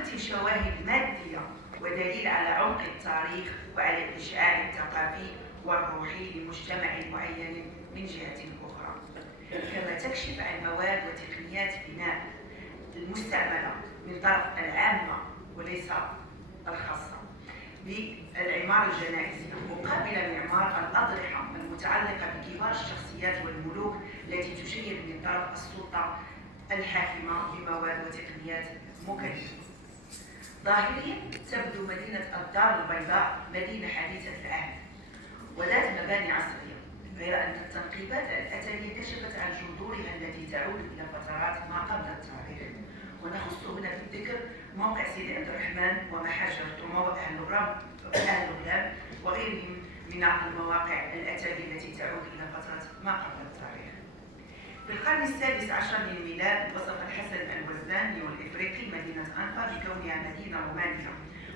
تقدم شواهد مادية ودليل على عمق التاريخ وعلى الإشعاع الثقافي والروحي لمجتمع معين من جهة أخرى، كما تكشف عن مواد وتقنيات بناء المستعملة من طرف العامة وليس الخاصة للعمارة الجنائزية مقابل معمار الأضرحة المتعلقة بكبار الشخصيات والملوك التي تشير من طرف السلطة الحاكمة بمواد وتقنيات مكلفة. ظاهريا تبدو مدينة الدار البيضاء مدينة حديثة العهد وذات مباني عصرية، غير أن التنقيبات الأثرية كشفت عن جذورها التي تعود إلى فترات ما قبل التاريخ. ونخص هنا بالذكر موقع سيدي عبد الرحمن ومحاجر وموقع أهل الغلام وغيرهم من المواقع الأثرية التي تعود إلى فترة ما قبل التاريخ. في القرن السادس عشر للميلاد وصف الحسن الوزاني والإفريقي مدينة أنفا بكونها مدينة رومانية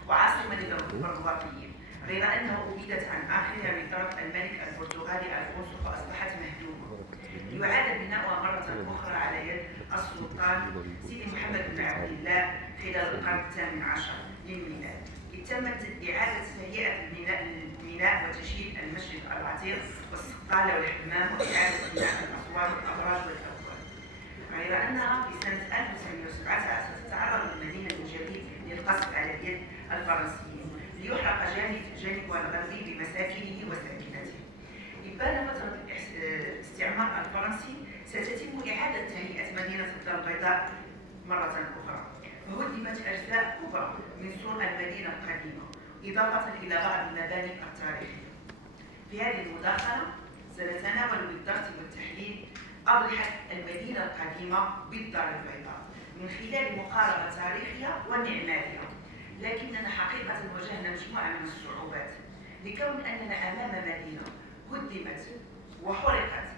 وعاصمة للبرغوثيين، غير أنه أبيدت عن آخرها من طرف الملك البرتغالي ألفونسو فأصبحت مهدومة، ليعاد بناؤها مرة أخرى على يد السلطان سيدي محمد بن عبد الله خلال القرن الثامن عشر للميلاد، إذ تمت إعادة تهيئة الميناء وتشييد المسجد العتيق والسقالة والحمام وإعادة بناء الأسوار والأبراج والأبواب. غير أنها في سنة 1917 ستتعرض المدينة من جديد للقصف على يد الفرنسيين ليحرق جانبها الغربي بمساكنه وساكنته. إبان فترة الاستعمار الفرنسي ستتم إعادة تهيئة مدينة الدار البيضاء مرة أخرى، وهدمت أجزاء كبرى من سور المدينة القديمة إضافة إلى بعض المباني التاريخية. في هذه المداخلة سنتناول بالدرس والتحليل أضرحة المدينة القديمة بالدار البيضاء من خلال مقاربة تاريخها ومعمارها، لكننا حقيقة واجهنا مجموعة من الصعوبات لكون أننا أمام مدينة هدمت وحرقت